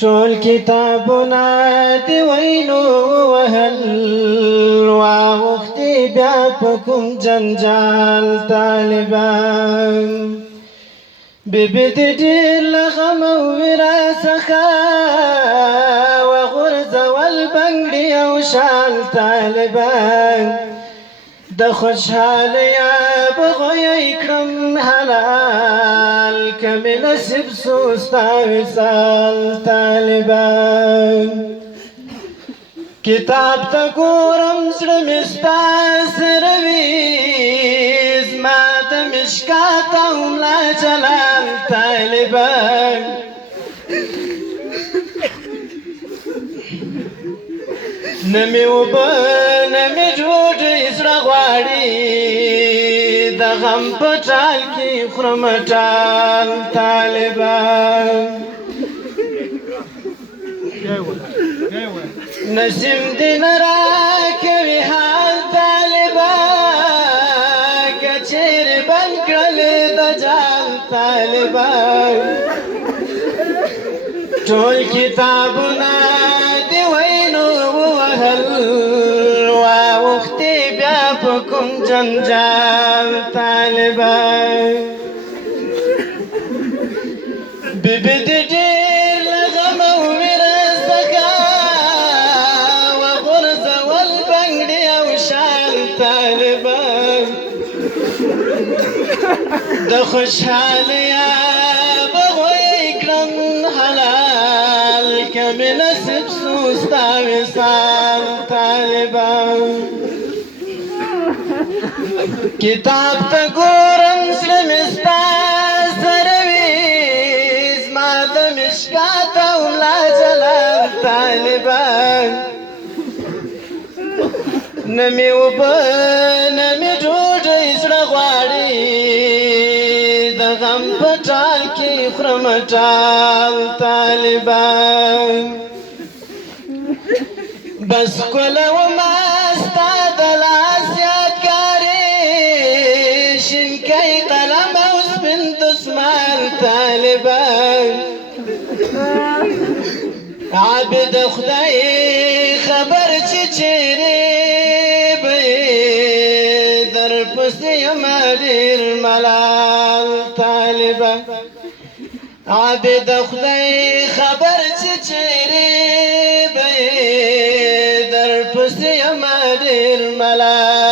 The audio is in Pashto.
ټول کتابونه دې وینو وهل واوښتي بیا په کوم جنجال طالبان بېبې دې ډېر له غمه ویره څخه وغورځول بنګړي او شال طالبان د خوشحالیا بغوی کړم حلال که مې نصیب سو ستا وصال طالبان کتاب ته ګورم زړه مې ستا سره وي زما د مشکات او ملا جلال طالبان نه مې اوبه نه مې ډوډۍ زړه غواړي د غم په ټال کې خورم ټال طالبان نسیم دې نه راکوي حال طالبان که چیرې بند کړل د جال طالبان ټول کتابونه دې وینو ووهل واوښتي بیا په کوم جنجال طالبان بېبې دې ډېر له غمه ویره څخه وغورځول بنګړي او شال طالبان د خوشحالیا بغوی کړم حلال که مې نصیب سو ستا وصال طالبان کتاب ته ګورم زړه مې ستا سره وي زما د مشکات او ملا جلال طالبان نه مې اوبه نه مې ډوډۍ زړه غواړي د غم په ټال کې خورم ټال طالبان بس ښکله ومه ستا د لاس یادګارې شینکی قلم او سپین دسمال طالبان عابد خدای خبر چې چیرې به درپسې یمه ډېر ملال طالبان عابد خدای خبر چې چیرې به درپسې یمه ډېر ملال